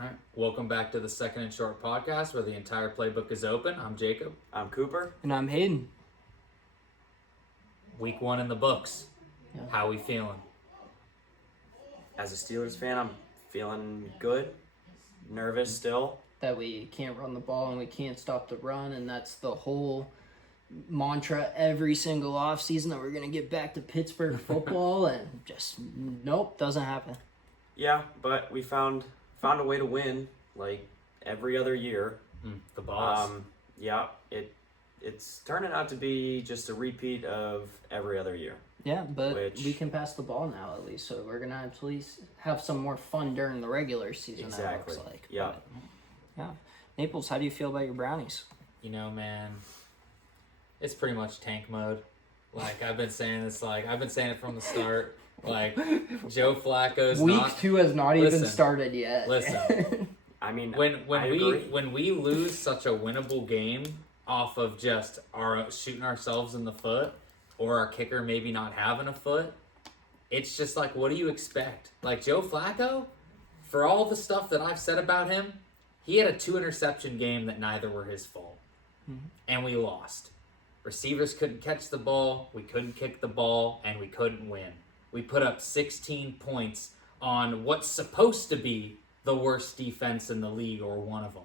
All right. Welcome back to the Second and Short podcast where the entire playbook is open. I'm Jacob. I'm Cooper. And I'm Hayden. Week 1 in the books. Yeah. How we feeling? As a Steelers fan, I'm feeling good. Nervous still. That we can't run the ball and we can't stop the run, and that's the whole mantra every single offseason that we're going to get back to Pittsburgh football, and just, nope, doesn't happen. Yeah, but we found a way to win like every other year. The boss. Yeah, it's turning out to be just a repeat of every other year. Yeah, but we can pass the ball now at least, so we're going to at least have some more fun during the regular season, Exactly. it looks like. Yeah. But, yeah. Naples, how do you feel about your Brownies? You know, man, it's pretty much tank mode. Like, I've been saying it from the start. Like, Joe Flacco's Week not... 2 has not Listen, even started yet. Listen. I mean, when agree. we lose such a winnable game off of just shooting ourselves in the foot, or our kicker maybe not having a foot, it's just like, what do you expect? Like, Joe Flacco, for all the stuff that I've said about him, he had a 2-interception game that neither were his fault. Mm-hmm. And we lost. Receivers couldn't catch the ball, we couldn't kick the ball, and we couldn't win. We put up 16 points on what's supposed to be the worst defense in the league, or one of them.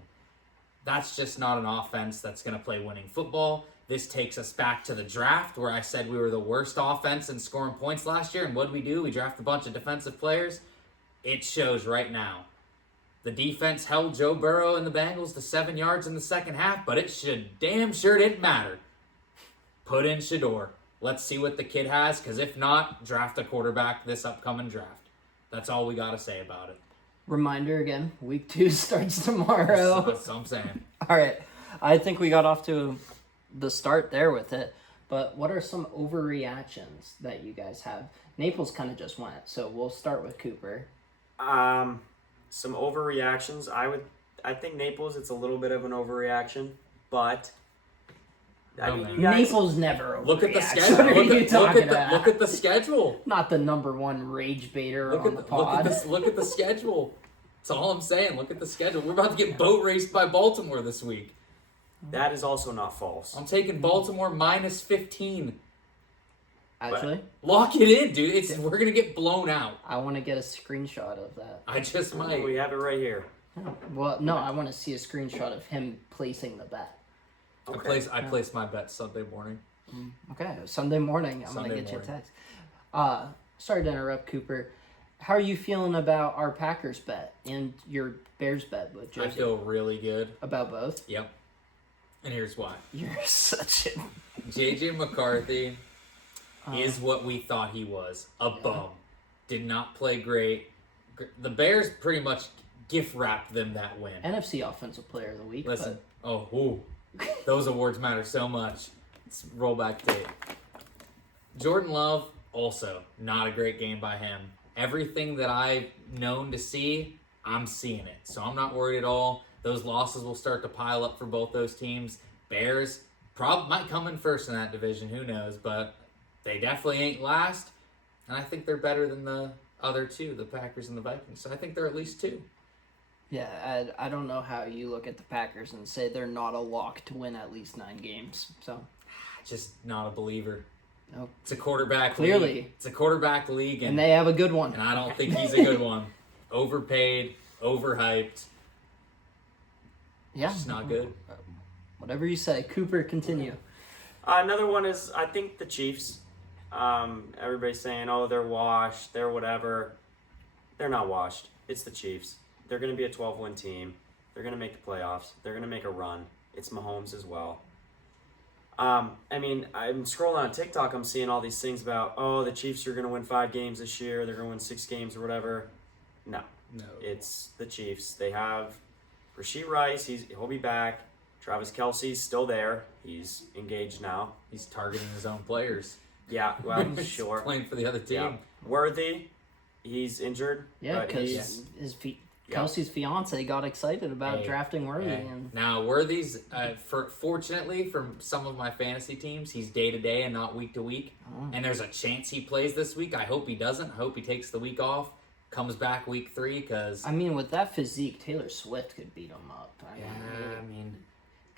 That's just not an offense that's going to play winning football. This takes us back to the draft, where I said we were the worst offense in scoring points last year. And what did we do? We drafted a bunch of defensive players. It shows right now. The defense held Joe Burrow and the Bengals to 7 yards in the second half, but it damn sure didn't matter. Put in Shador. Let's see what the kid has, because if not, draft a quarterback this upcoming draft. That's all we got to say about it. Reminder again, week 2 starts tomorrow. That's what I'm saying. All right. I think we got off to the start there with it. But what are some overreactions that you guys have? Naples kind of just went, so we'll start with Cooper. Some overreactions. I think Naples, it's a little bit of an overreaction, but I mean, you guys, Naples never overreacts. Look at the schedule. What are you talking about? Look at the schedule. Not the number one rage baiter on the pod. Look at the schedule. That's all I'm saying. Look at the schedule. We're about to get boat raced by Baltimore this week. that is also not false. I'm taking Baltimore minus 15. Actually, Lock it in, dude. We're going to get blown out. I want to get a screenshot of that. I just might. We have it right here. Well, no, I want to see a screenshot of him placing the bet. Okay. I placed my bet Sunday morning. Okay, Sunday morning, I'm going to get you a text. Sorry to interrupt, Cooper. How are you feeling about our Packers bet and your Bears bet with Josie? I feel really good. About both? Yep. And here's why. You're such a... J.J. McCarthy is what we thought he was. A bum. Did not play great. The Bears pretty much gift wrapped them that win. NFC Offensive Player of the Week. Listen. Those awards matter so much. Let's roll back tape. Jordan Love, also not a great game by him. Everything that I've known to see, I'm seeing it. So I'm not worried at all. Those losses will start to pile up for both those teams. Bears might come in first in that division. Who knows? But they definitely ain't last. And I think they're better than the other two, the Packers and the Vikings. So I think they're at least 2. Yeah, I don't know how you look at the Packers and say they're not a lock to win at least 9 games. So, just not a believer. Nope. It's a quarterback Clearly. league. It's a quarterback league. And they have a good one. And I don't think he's a good one. Overpaid, overhyped. Yeah. Just not good. Whatever you say. Cooper, continue. Another one is, I think, the Chiefs. Everybody's saying, oh, they're washed, they're whatever. They're not washed. It's the Chiefs. They're going to be a 12-win team. They're going to make the playoffs. They're going to make a run. It's Mahomes as well. I mean, I'm scrolling on TikTok. I'm seeing all these things about, oh, the Chiefs are going to win 5 games this year. They're going to win 6 games or whatever. No. It's the Chiefs. They have Rashee Rice. He'll be back. Travis Kelce's still there. He's engaged now. He's targeting his own players. Yeah, well, He's sure. playing for the other team. Yeah. Worthy, he's injured. Yeah, but because Kelsey's fiance got excited about drafting Worthy. And now, Worthy's, fortunately, for some of my fantasy teams, he's day-to-day and not week-to-week. And there's a chance he plays this week. I hope he doesn't. I hope he takes the week off. comes back week 3 because I mean, with that physique, Taylor Swift could beat him up. I mean,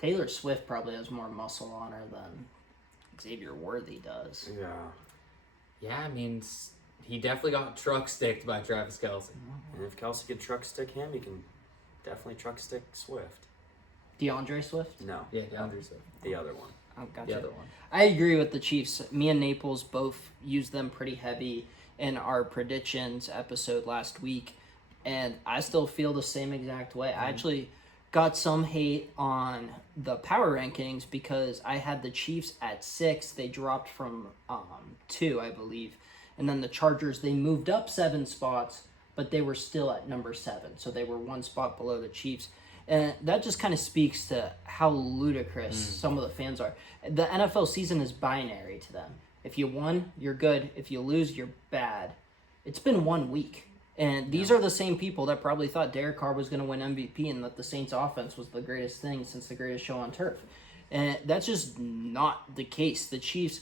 Taylor Swift probably has more muscle on her than Xavier Worthy does. Yeah. I mean, he definitely got truck sticked by Travis Kelce. And if Kelsey could truck stick him, he can definitely truck stick Swift. DeAndre Swift? No. Yeah, DeAndre Swift. The other one. Oh, gotcha. The other one. I agree with the Chiefs. Me and Naples both used them pretty heavy in our predictions episode last week, and I still feel the same exact way. I actually got some hate on the power rankings because I had the Chiefs at 6. They dropped from 2, I believe. And then the Chargers, they moved up 7 spots, but they were still at number 7. So they were 1 spot below the Chiefs. And that just kind of speaks to how ludicrous some of the fans are. The NFL season is binary to them. If you won, you're good. If you lose, you're bad. It's been 1 week. And these are the same people that probably thought Derek Carr was going to win MVP and that the Saints offense was the greatest thing since the greatest show on turf. And that's just not the case. The Chiefs,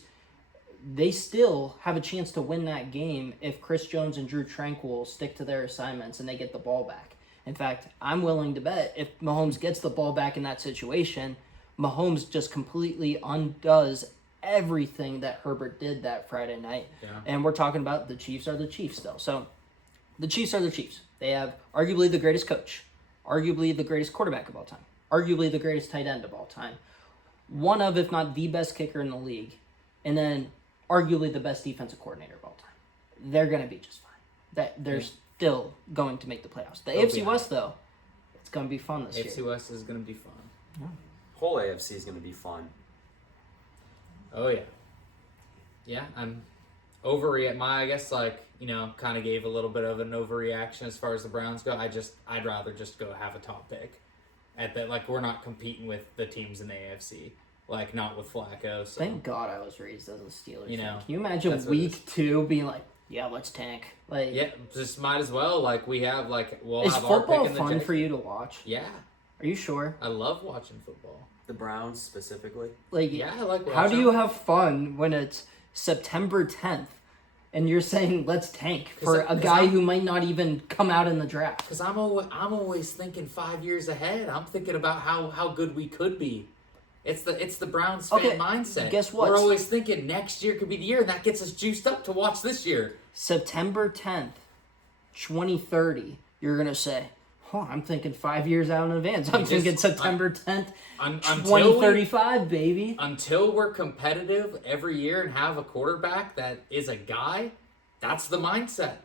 they still have a chance to win that game if Chris Jones and Drew Tranquil stick to their assignments and they get the ball back. In fact, I'm willing to bet if Mahomes gets the ball back in that situation, Mahomes just completely undoes everything that Herbert did that Friday night. Yeah. And we're talking about the Chiefs are the Chiefs still. So the Chiefs are the Chiefs. They have arguably the greatest coach, arguably the greatest quarterback of all time, arguably the greatest tight end of all time, one of, if not the best kicker in the league, and then arguably the best defensive coordinator of all time. They're going to be just fine. They're still going to make the playoffs. The AFC West, though, it's going to be fun this year. AFC West is going to be fun. Whole AFC is going to be fun. Oh, yeah. Yeah, I'm overreact. I guess, kind of gave a little bit of an overreaction as far as the Browns go. I'd rather just go have a top pick. We're not competing with the teams in the AFC. Not with Flacco. So. Thank God I was raised as a Steelers fan. know, Can you imagine week 2 being like, yeah, let's tank? Yeah, just might as well. We have, we'll is have our pick football in the fun J- for you to watch? Yeah. Are you sure? I love watching football. The Browns specifically. Yeah, I like watching. How do you have fun when it's September 10th and you're saying let's tank for a guy who might not even come out in the draft? Because I'm always thinking 5 years ahead. I'm thinking about how good we could be. It's the Browns fan mindset. Guess what? We're always thinking next year could be the year, and that gets us juiced up to watch this year. September 10th, 2030, you're going to say, I'm thinking 5 years out in advance. I'm thinking September 10th, 2035, baby. Until we're competitive every year and have a quarterback that is a guy, that's the mindset.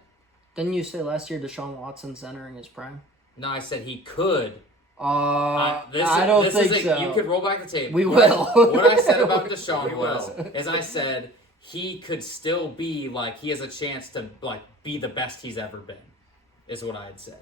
Didn't you say last year Deshaun Watson's entering his prime? No, I said he could. I don't think so. You could roll back the tape. We will. What I said about Deshaun is I said he could still be he has a chance to be the best he's ever been, is what I had said.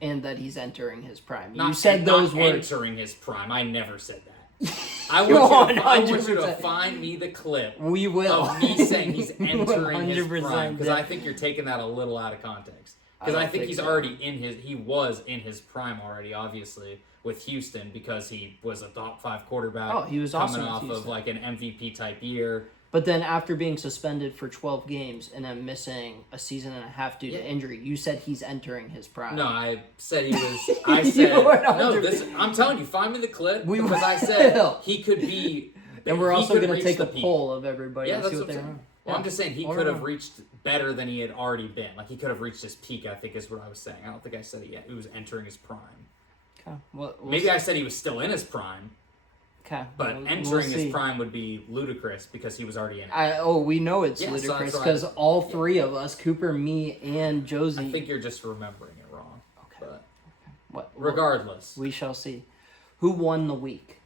And that he's entering his prime. You said those words. Entering his prime. I never said that. I want you to find me the clip. We will. Of me saying he's entering his prime, because yeah. I think you're taking that a little out of context. Because I think he's already he was in his prime already, obviously, with Houston, because he was a top 5 quarterback. Oh, he was coming awesome off of an MVP type year. But then after being suspended for 12 games and then missing a season and a half due to injury, you said he's entering his prime. No, I said he was. I said no. I'm telling you, find me the clip because I said he could be. And we're also going to take a peak. poll of everybody and see what they're on. Well, I'm just saying he could have reached better than he had already been. He could have reached his peak, I think is what I was saying. I don't think I said he was entering his prime. Okay. Well, maybe I said he was still in his prime. Okay. But entering his prime would be ludicrous because he was already in it. We know it's ludicrous because all 3 of us, Cooper, me, and Josie. I think you're just remembering it wrong. Okay. But regardless. We shall see. Who won the week?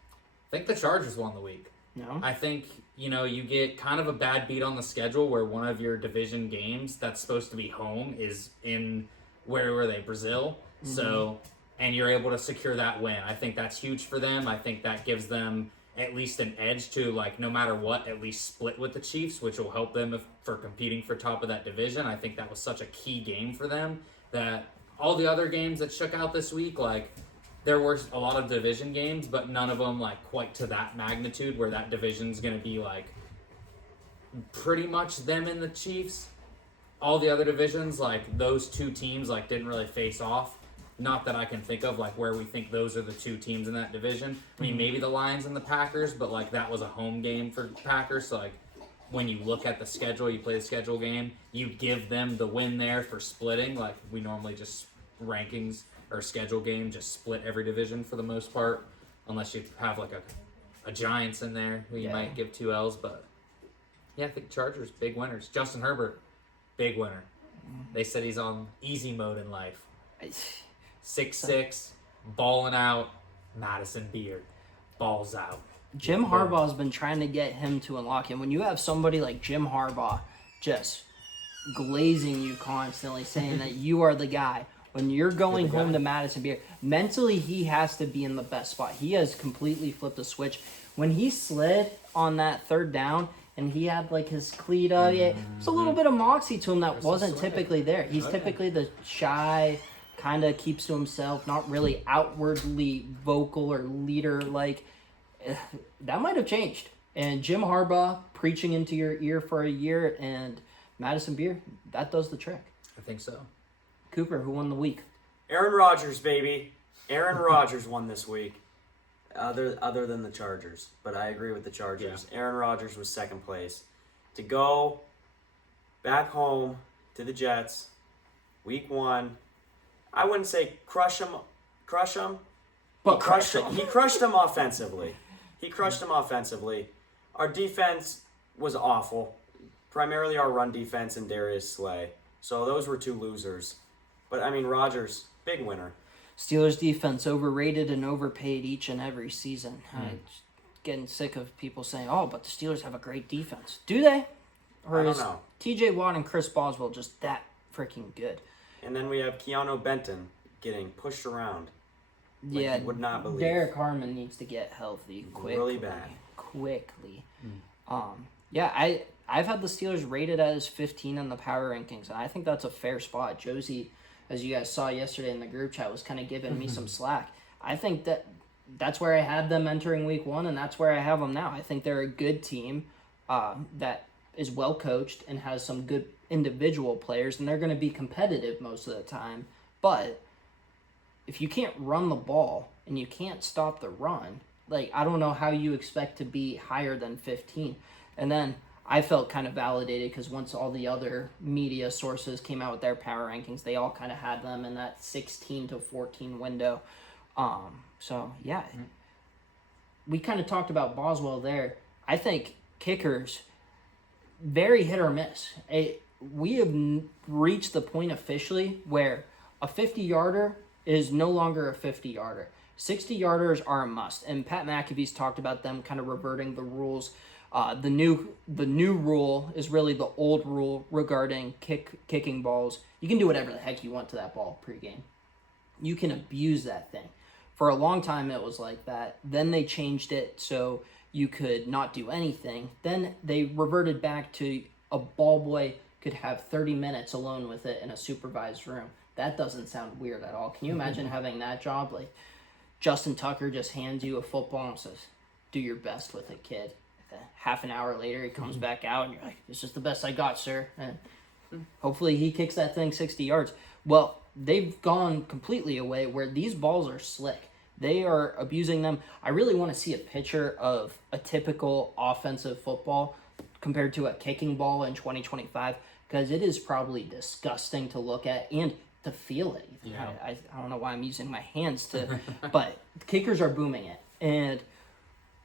I think the Chargers won the week. No? I think, you get kind of a bad beat on the schedule where one of your division games that's supposed to be home is in, where were they, Brazil? Mm-hmm. So, and you're able to secure that win. I think that's huge for them. I think that gives them at least an edge to, no matter what, at least split with the Chiefs, which will help them for competing for top of that division. I think that was such a key game for them that all the other games that shook out this week, there were a lot of division games, but none of them quite to that magnitude where that division's going to be pretty much them and the Chiefs. all the other divisions, like those two teams, like didn't really face off. Not that I can think of, like where we think those are the two teams in that division. I mean, maybe the Lions and the Packers, but like that was a home game for Packers. So like when you look at the schedule, you play the schedule game, you give them the win there for splitting. Like we normally just rankings or schedule game, just split every division for the most part, unless you have like a Giants in there who you might give 2 L's. But yeah, I think Chargers, big winners. Justin Herbert, big winner. They said he's on easy mode in life. 6'6", balling out. Madison Beard, balls out. Jim Harbaugh's been trying to get him to unlock him. When you have somebody like Jim Harbaugh just glazing you constantly, saying that you are the guy, when you're going home to Madison Beard, mentally he has to be in the best spot. He has completely flipped the switch. When he slid on that third down and he had like his cleat up, there's a little bit of moxie to him that wasn't typically there. He's typically the shy, kind of keeps to himself, not really outwardly vocal or leader like. That might have changed. And Jim Harbaugh preaching into your ear for a year and Madison Beer, that does the trick. I think so. Cooper, who won the week? Aaron Rodgers, baby. Aaron Rodgers won this week. Other than the Chargers, but I agree with the Chargers. Yeah. Aaron Rodgers was second place. To go back home to the Jets, week 1, I wouldn't say crush him, but he crushed them offensively. Our defense was awful, primarily our run defense and Darius Slay. So those were 2 losers. But I mean, Rodgers, big winner. Steelers defense overrated and overpaid each and every season. I'm getting sick of people saying, "Oh, but the Steelers have a great defense." Do they? Or I don't is know. T.J. Watt and Chris Boswell just that freaking good? And then we have Keanu Benton getting pushed around. Yeah, you would not believe. Derek Harmon needs to get healthy quickly. Really bad. Quickly. I've had the Steelers rated as 15 in the power rankings, and I think that's a fair spot. Josie, as you guys saw yesterday in the group chat, was kind of giving me some slack. I think that's where I had them entering week 1, and that's where I have them now. I think they're a good team that is well coached and has some good individual players, and they're going to be competitive most of the time. But if you can't run the ball and you can't stop the run, like, I don't know how you expect to be higher than 15. And then I felt kind of validated because once all the other media sources came out with their power rankings, they all kind of had them in that 16 to 14 window. So, yeah, we kind of talked about Boswell there. I think kickers, very hit or miss. We have reached the point officially where a 50-yarder is no longer a 50-yarder. 60-yarders are a must, and Pat McAfee's talked about them kind of reverting the rules. The new rule is really the old rule regarding kicking balls. You can do whatever the heck you want to that ball pregame. You can abuse that thing. For a long time, it was like that. Then they changed it so you could not do anything. Then they reverted back to a ball boy could have 30 minutes alone with it in a supervised room. That doesn't sound weird at all. Can you imagine having that job? Like, Justin Tucker just hands you a football and says, "Do your best with it, kid." Half an hour later, he comes back out, and you're like, "This is the best I got, sir." And hopefully he kicks that thing 60 yards. Well, they've gone completely away where these balls are slick. They are abusing them. I really want to see a picture of a typical offensive football compared to a kicking ball in 2025, because it is probably disgusting to look at and to feel it. Yeah. I don't know why I'm using my hands to, but kickers are booming it. And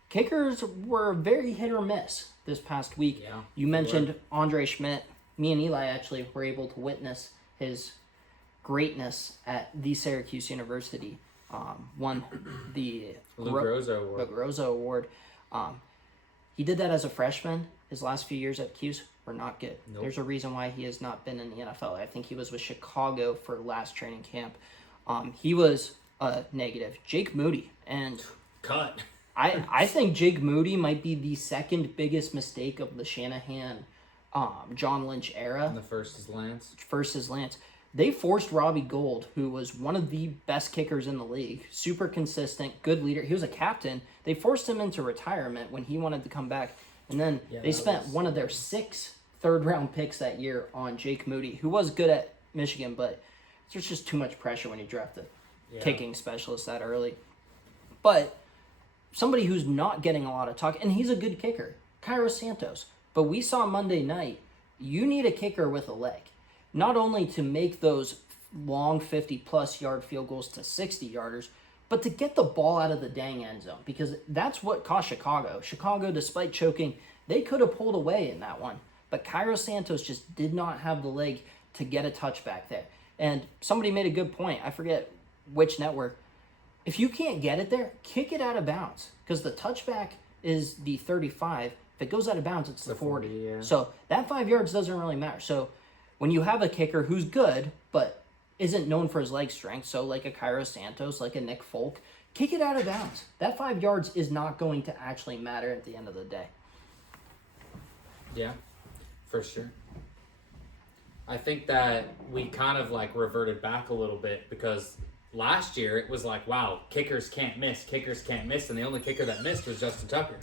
kickers were very hit or miss this past week. Yeah, you mentioned Andre Schmidt. Me and Eli actually were able to witness his greatness at the Syracuse University. Won the Lou Groza Award. He did that as a freshman. His last few years at Cuse were not good. Nope. There's a reason why he has not been in the NFL. I think he was with Chicago for last training camp. He was negative. Jake Moody. And cut. I think Jake Moody might be the second biggest mistake of the Shanahan, John Lynch era. And the first is Lance. They forced Robbie Gould, who was one of the best kickers in the league, super consistent, good leader. He was a captain. They forced him into retirement when he wanted to come back. And then they spent one of their 6 third-round picks that year on Jake Moody, who was good at Michigan, but there's just too much pressure when you draft a kicking specialist that early. But somebody who's not getting a lot of talk, and he's a good kicker, Cairo Santos. But we saw Monday night, you need a kicker with a leg. Not only to make those long 50-plus yard field goals to 60-yarders, but to get the ball out of the dang end zone. Because that's what cost Chicago. Chicago, despite choking, they could have pulled away in that one. But Cairo Santos just did not have the leg to get a touchback there. And somebody made a good point. I forget which network. If you can't get it there, kick it out of bounds. Because the touchback is the 35. If it goes out of bounds, it's the 40. Yeah. So that 5 yards doesn't really matter. So when you have a kicker who's good, but isn't known for his leg strength, so like a Cairo Santos, like a Nick Folk, kick it out of bounds. That 5 yards is not going to actually matter at the end of the day. Yeah, for sure. I think that we kind of like reverted back a little bit because last year it was like, wow, kickers can't miss, and the only kicker that missed was Justin Tucker.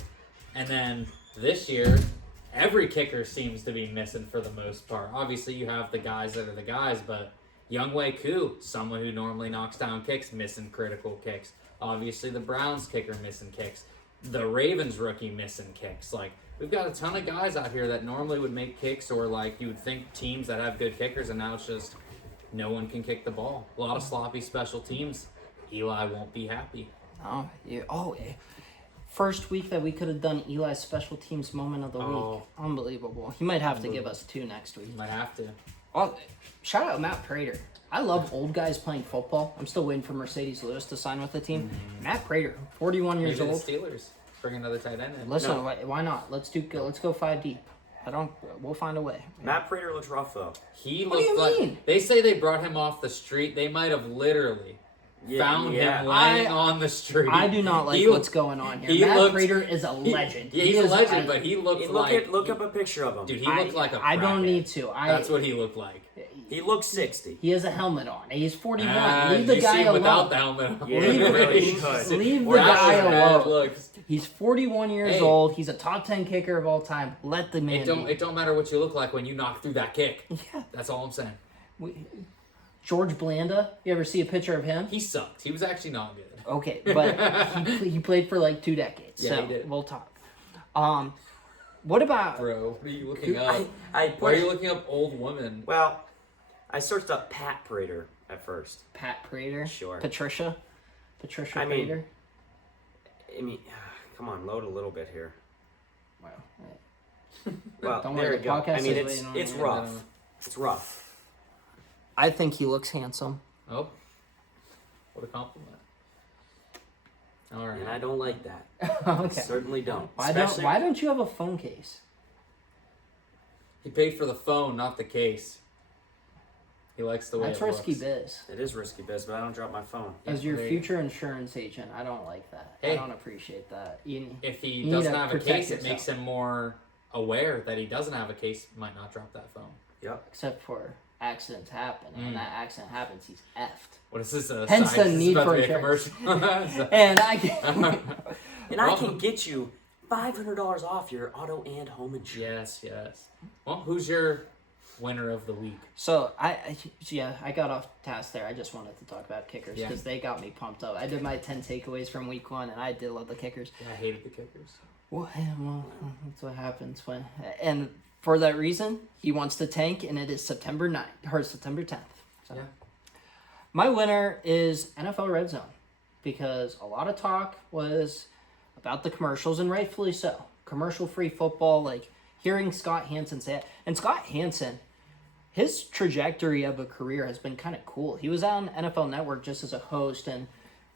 And then this year, every kicker seems to be missing for the most part. Obviously, you have the guys that are the guys, but Younghoe Koo, someone who normally knocks down kicks, missing critical kicks. Obviously, the Browns kicker missing kicks. The Ravens rookie missing kicks. Like, we've got a ton of guys out here that normally would make kicks, or like you would think teams that have good kickers, and now it's just no one can kick the ball. A lot of sloppy special teams. Eli won't be happy. First week that we could have done Eli's special teams moment of the week. Unbelievable. He might have to give us 2 next week. Might have to. Oh, shout out Matt Prater. I love old guys playing football. I'm still waiting for Mercedes Lewis to sign with the team. Matt Prater, 41 years Maybe old. the Steelers bring another tight end in. Listen, why not? Let's go 5 deep. We'll find a way. Matt Prater looks rough though. He What do you looked mean? They say they brought him off the street. They might have literally found him laying on the street. I do not like what's going on here. Matt Prater is a legend. He's a legend, but he looked like... Look up a picture of him. Dude, he looked like a I don't crackhead. need to. That's what he looked like. He looks 60. He has a helmet on. He's 41. Leave the you guy see him alone. without the helmet on. Yeah, he really could. Leave the That's guy how bad it alone. looks. He's 41 years old. He's a top 10 kicker of all time. Let the man be. It don't matter what you look like when you knock through that kick. Yeah. That's all I'm saying. George Blanda, you ever see a picture of him? He sucked. He was actually not good. Okay, but he played for like 2 decades. Yeah, so he did. We'll talk. What about... Bro, what are you looking up? Why Why are you looking up old woman? Well, I searched up Pat Prater at first. Pat Prater? Sure. Patricia I mean- Prater? Come on, load a little bit here. Wow. Well, Don't there worry, you the go. podcast I mean, is waiting on it's you. rough. It's rough. I think he looks handsome. Oh, what a compliment. All right. And I don't like that. Okay. Certainly don't. Why Especially- don't you have a phone case? He paid for the phone, not the case. He likes the way That's it risky looks. biz. It is risky biz, but I don't drop my phone. As your There you future insurance agent, I don't like that. I Hey. don't appreciate that. If he You need doesn't to have a protect case, it yourself. makes him more aware that he doesn't have a case. Might not drop that phone. Yep. Except for accidents happen. And when that accident happens, he's effed. What is this? A Hence science? the This is need about for to be a insurance. commercial. And I can... And I can get you $500 off your auto and home insurance. Yes. Well, who's your winner of the week? So, I got off task there. I just wanted to talk about kickers Yeah. because they got me pumped up. I did my 10 takeaways from week 1, and I did love the kickers. Yeah, I hated the kickers. Well, that's what happens when... And for that reason, he wants to tank, and it is September 9th, or September 10th. So. Yeah. My winner is NFL Red Zone, because a lot of talk was about the commercials, and rightfully so. Commercial-free football, like hearing Scott Hansen say it. And Scott Hansen, his trajectory of a career has been kind of cool. He was on NFL Network just as a host, and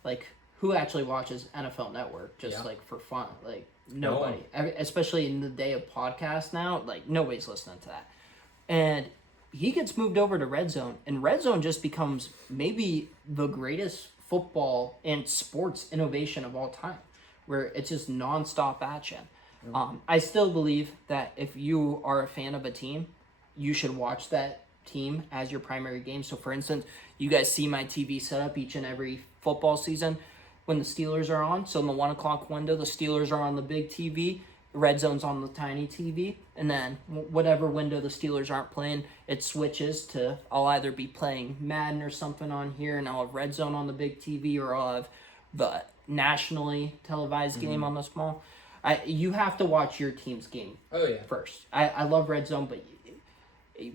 like, who actually watches NFL Network just like for fun? Like, nobody. Especially in the day of podcasts now, like, nobody's listening to that. And he gets moved over to Red Zone, and Red Zone just becomes maybe the greatest football and sports innovation of all time, where it's just nonstop action. I still believe that if you are a fan of a team, you should watch that team as your primary game. So, for instance, you guys see my TV setup each and every football season when the Steelers are on. So, in the 1 o'clock window, the Steelers are on the big TV. Red Zone's on the tiny TV, and then whatever window the Steelers aren't playing, it switches to I'll either be playing Madden or something on here, and I'll have Red Zone on the big TV, or I'll have the nationally televised game on the small. You have to watch your team's game Oh yeah. first. I love Red Zone, but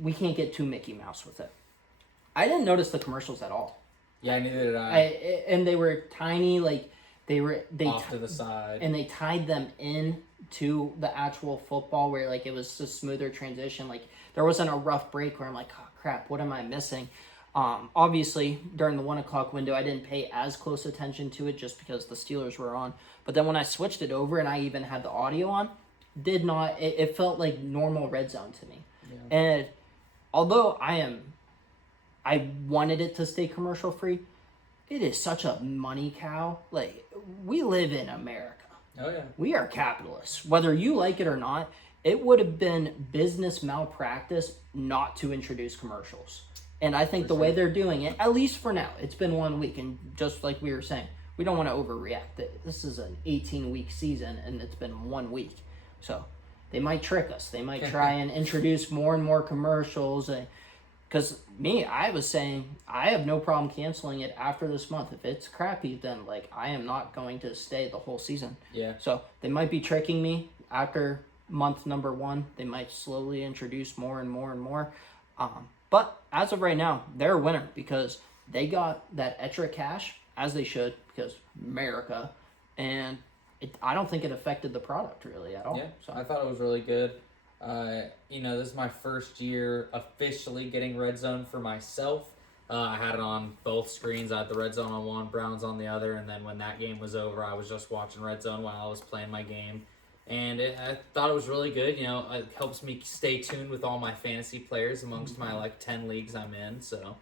we can't get too Mickey Mouse with it. I didn't notice the commercials at all. Yeah, neither did I. And they were tiny, like they Off to the side. and they tied them in to the actual football where like it was a smoother transition. Like there wasn't a rough break where I'm like, oh crap, what am I missing? Obviously during the 1 o'clock window, I didn't pay as close attention to it just because the Steelers were on. But then when I switched it over and I even had the audio on, it felt like normal Red Zone to me. Yeah. And although I wanted it to stay commercial free, it is such a money cow. Like, we live in America. Oh yeah. We are capitalists. Whether you like it or not, it would have been business malpractice not to introduce commercials. And I think the way they're doing it, at least for now, it's been 1 week, and just like we were saying, we don't want to overreact. This is an 18-week season, and it's been 1 week. So they might trick us. They might try and introduce more and more commercials. Because I was saying, I have no problem canceling it after this month. If it's crappy, then like I am not going to stay the whole season. Yeah. So they might be tricking me after month number 1. They might slowly introduce more and more and more. But as of right now, they're a winner because they got that extra cash, as they should, because America, and I don't think it affected the product really at all. Yeah, So I thought it was really good. This is my first year officially getting Red Zone for myself. I had it on both screens. I had the Red Zone on one, Browns on the other, and then when that game was over, I was just watching Red Zone while I was playing my game. And I thought it was really good. It helps me stay tuned with all my fantasy players amongst my 10 leagues I'm in. So,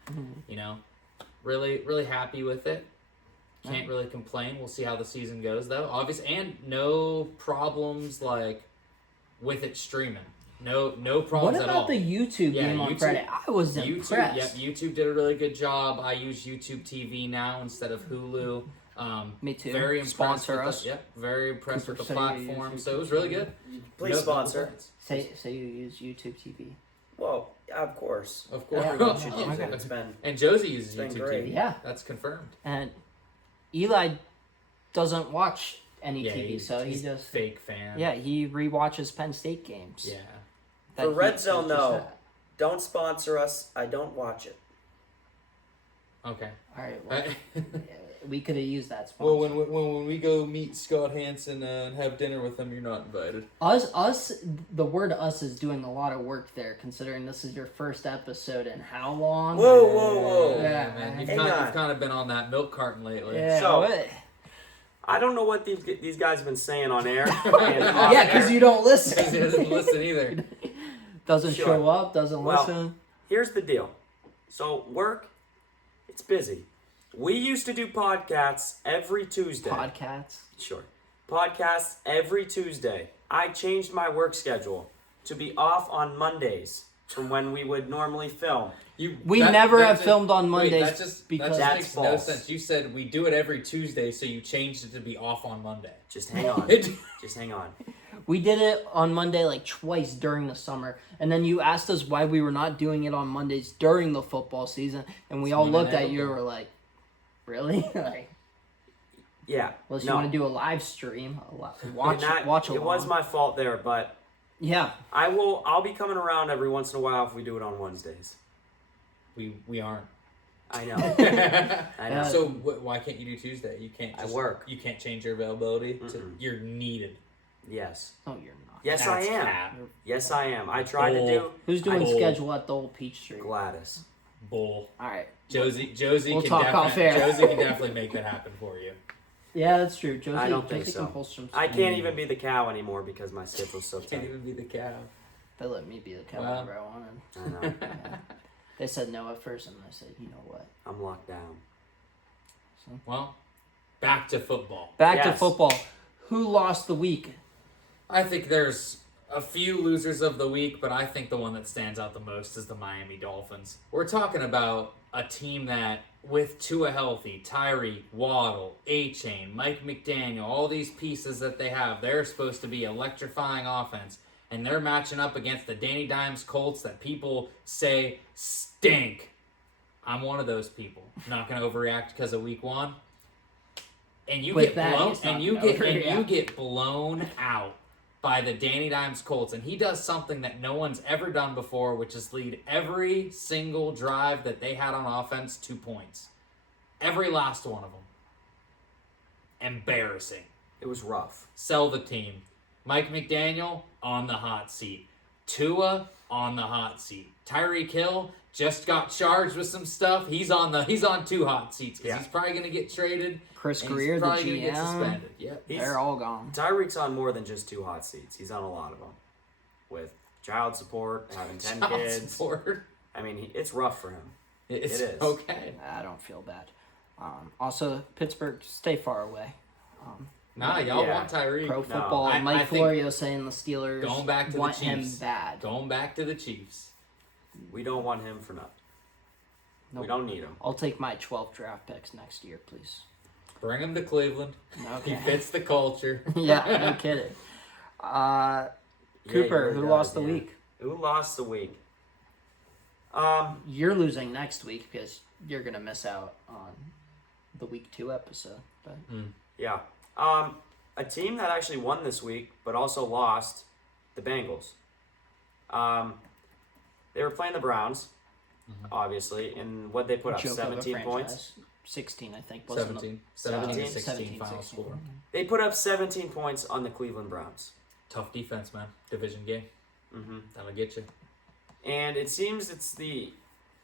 really, really happy with it. Can't really complain. We'll see how the season goes, though. Obviously, and no problems with it streaming. No problems what at all. about the YouTube game on Friday? I was impressed. Yep, YouTube did a really good job. I use YouTube TV now instead of Hulu. Me too. Very impressed Sponsor with us. Yep, very impressed Cooper with the said you platform. use So it was really good. Please sponsor. complaints. Say you use YouTube TV. Well, of course. Of course. Everyone should use Okay. it. It's been And Josie uses It's been YouTube great. TV. Yeah. That's confirmed. And Eli doesn't watch any Yeah, TV, so he he's just fake fan. he rewatches Penn State games. Yeah. That For he- Red Zone, that's just though. that. Don't sponsor us. I don't watch it. Okay. All right, well, we could have used that sponsor. Well, when we go meet Scott Hansen and have dinner with him, you're not invited. Us, the word "us" is doing a lot of work there, considering this is your first episode in how long? Whoa. Yeah, man. man. You've Hang kind on. of been on that milk carton lately. Yeah, So- what? I don't know what these guys have been saying on air. Yeah, because you don't Because he listen. doesn't listen either. Doesn't Sure. show up, doesn't Well, listen. Here's the deal. So work, it's busy. We used to do podcasts every Tuesday. Podcasts. Sure. Podcasts every Tuesday. I changed my work schedule to be off on Mondays from when we would normally film. We never that have just- filmed on wait, Mondays that just because That's makes no false. sense. You said we do it every Tuesday, so you changed it to be off on Monday. Just hang on. It- Just hang on. we did it on Monday like twice during the summer, and then you asked us why we were not doing it on Mondays during the football season, and we all Monday looked Night at you and Football. were like, "Really? Like, Yeah. unless no. you want to do a live stream, And watch that- watch It along." was my fault there, but Yeah, I'll be coming around every once in a while if we do it on Wednesdays. We aren't. I know. Yeah. I know. So why can't you do Tuesday? You can't. I Just, work. You can't change your availability. Mm-mm. You're needed. Yes. no, you're not. Yes, That's I am. cap. Yes, I am. I tried to Bull. do Who's doing Bull. schedule at the old Peachtree? Gladys. Bull. All right. Josie We'll can talk off air. Josie can definitely make that happen for you. Yeah, that's true. Josie, I don't think Josie so. can pull some. I can't even be the cow anymore because my schedule's so Can't tight. even be the cow. They let me be the cow Wow. whenever I wanted. I know. Yeah. They said no at first, and I said, "You know what?" I'm locked down. Well, back to football. Back to Yes. football. Who lost the week? I think there's a few losers of the week, but I think the one that stands out the most is the Miami Dolphins. We're talking about a team that with Tua healthy, Tyreek, Waddle, A-Chain, Mike McDaniel, all these pieces that they have, they're supposed to be electrifying offense. And they're matching up against the Danny Dimes Colts that people say stink. I'm one of those people. Not going to overreact because of week 1. And you With get that, blown he's not and you gonna get and overreact. you get blown out by the Danny Dimes Colts, and he does something that no one's ever done before, which is lead every single drive that they had on offense 2 points. Every last one of them. Embarrassing. It was rough. Sell the team. Mike McDaniel on the hot seat. Tua on the hot seat. Tyreek Hill just got charged with some stuff. He's on 2 hot seats because he's probably going to get traded. Chris and Greer, he's the probably gonna get GM, suspended. Yep. they're all gone. Tyreek's on more than just 2 hot seats. He's on a lot of them. With child support, having 10 Child kids. support. I mean, it's rough for him. It is. Okay. I don't feel bad. Also, Pittsburgh, stay far away. Nah, y'all Yeah. want Tyreek. Pro football. I Mike think Florio saying the Steelers going back to the want him Chiefs. bad. Going back to the Chiefs. We don't want him for nothing. Nope. We don't need him. I'll take my 12 draft picks next year, please. Bring him to Cleveland. Okay. He fits the culture. Yeah, no kidding. Cooper, really who does, lost the yeah. week? Who lost the week? You're losing next week because you're gonna miss out on the week 2 episode. But Yeah. A team that actually won this week, but also lost, the Bengals. They were playing the Browns, obviously, and what they put up, joke of a 17 points. franchise. 16, I think. Wasn't 17. it? 17 to 17, 16 final 16. score. They put up 17 points on the Cleveland Browns. Tough defense, man. Division game. Mm-hmm. That'll get you. And it seems it's the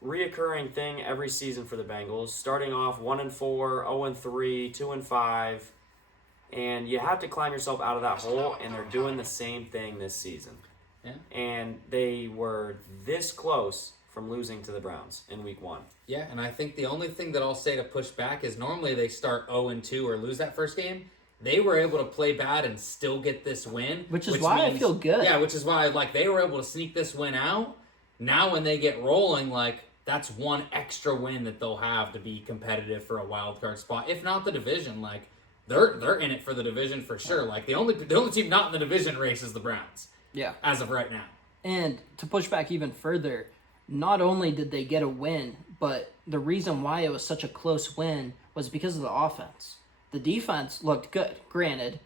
reoccurring thing every season for the Bengals, starting off 1-4, 0-3, 2-5, and you have to climb yourself out of that hole. And they're doing the same thing this season. Yeah. And they were this close from losing to the Browns in Week 1. Yeah, and I think the only thing that I'll say to push back is normally they start 0-2 or lose that first game. They were able to play bad and still get this win. Which is why I feel good. Yeah, which is why they were able to sneak this win out. Now when they get rolling, that's one extra win that they'll have to be competitive for a wild card spot. If not the division, they're in it for the division for sure. The only team not in the division race is the Browns. Yeah. As of right now. And to push back even further, not only did they get a win, but the reason why it was such a close win was because of the offense. The defense looked good. Granted,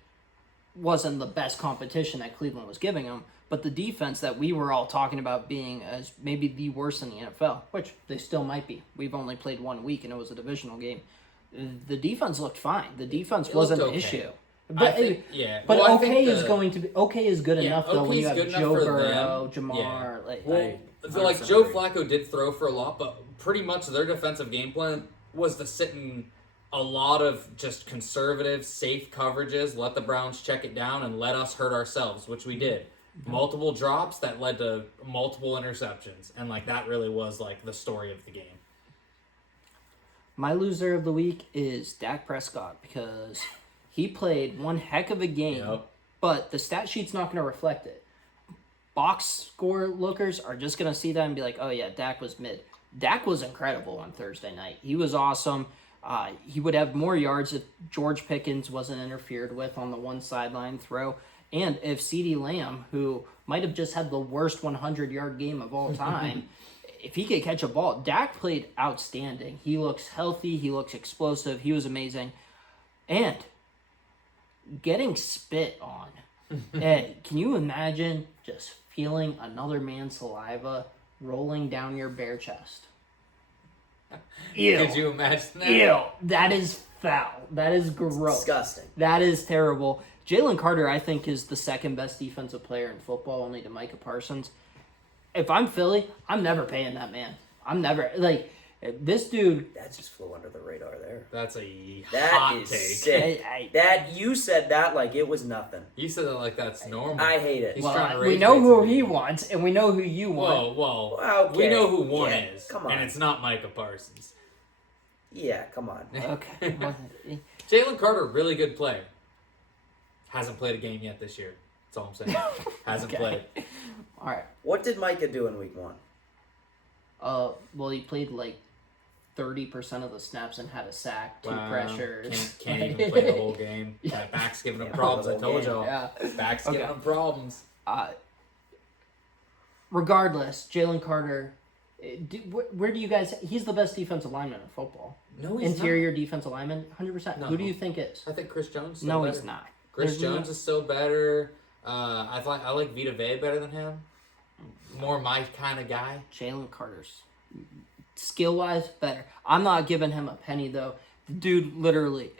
wasn't the best competition that Cleveland was giving them, but the defense that we were all talking about being as maybe the worst in the NFL, which they still might be. We've only played 1 week and it was a divisional game. The defense looked fine. The defense It wasn't looked the okay. issue. I think, yeah. But Well, I think okay is going to be okay is good enough though when you okay's have good enough Joe for Burrow, them. Jamar, Well, I Joe agree. Flacco did throw for a lot, but pretty much their defensive game plan was to sit in a lot of just conservative, safe coverages, let the Browns check it down, and let us hurt ourselves, which we did. Multiple drops that led to multiple interceptions, and that really was the story of the game. My loser of the week is Dak Prescott because he played one heck of a game, Yep. but the stat sheet's not going to reflect it. Box score lookers are just going to see that and be like, oh yeah, Dak was mid. Dak was incredible on Thursday night. He was awesome. He would have more yards if George Pickens wasn't interfered with on the one sideline throw. And if CeeDee Lamb, who might have just had the worst 100-yard game of all time, if he could catch a ball, Dak played outstanding. He looks healthy. He looks explosive. He was amazing. And getting spit on. Can you imagine just feeling another man's saliva rolling down your bare chest? Ew. Could you imagine that? Ew. That is foul. That is gross. Disgusting. That is terrible. Jalen Carter, I think, is the second best defensive player in football, only to Micah Parsons. If I'm Philly, I'm never paying that man. I'm never, this dude. That just flew under the radar there. That's a That hot is take. sick. That you said that like it was nothing. You said that like that's normal. I hate it. He's trying to Well, we raise know rates who of he people. wants, and we know who you want. Whoa. Okay. We know who one Yeah, is. come on. And it's not Micah Parsons. Yeah, come on. Okay. Well, Jalen Carter, really good player. Hasn't played a game yet this year. That's all I'm saying. Hasn't Okay. played. all right. What did Micah do in week 1? Well, he played 30% of the snaps and had a sack, 2 Wow. pressures. Can't even play the whole game. That back's giving him Yeah, problems. the I whole told game. y'all. Yeah. Back's Okay. giving him problems. Regardless, Jalen Carter, where do you guys? He's the best defensive lineman in football. No, he's Interior defensive lineman, 100%. No. Who do you think is? not. I think Chris Jones. Is still No, better. he's not. Chris There's Jones is still better. I like Vita Vea better than him. More my kind of guy. Jalen Carter's skill wise better. I'm not giving him a penny though. The dude literally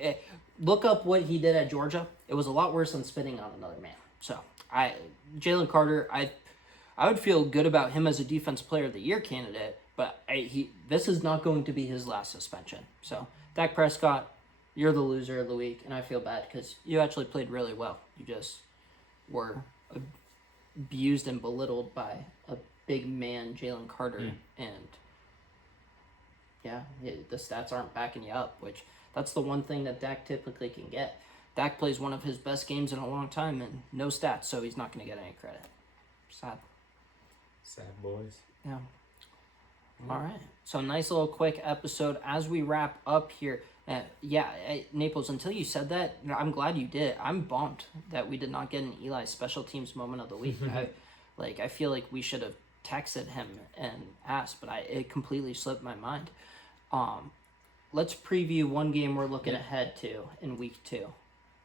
look up what he did at Georgia. It was a lot worse than spitting on another man. So Jalen Carter, I would feel good about him as a defense player of the year candidate, but this is not going to be his last suspension. So Dak Prescott, you're the loser of the week, and I feel bad because you actually played really well. You just were abused and belittled by a big man, Jalen Carter, and the stats aren't backing you up, which that's the one thing that Dak typically can get. Dak plays one of his best games in a long time and no stats, so he's not going to get any credit. Sad. Sad boys. Yeah. All right. So nice little quick episode as we wrap up here. Naples, until you said that, I'm glad you did. I'm bummed that we did not get an Eli special teams moment of the week. I feel like we should have texted him and asked, but it completely slipped my mind. Let's preview one game we're looking ahead to in week 2.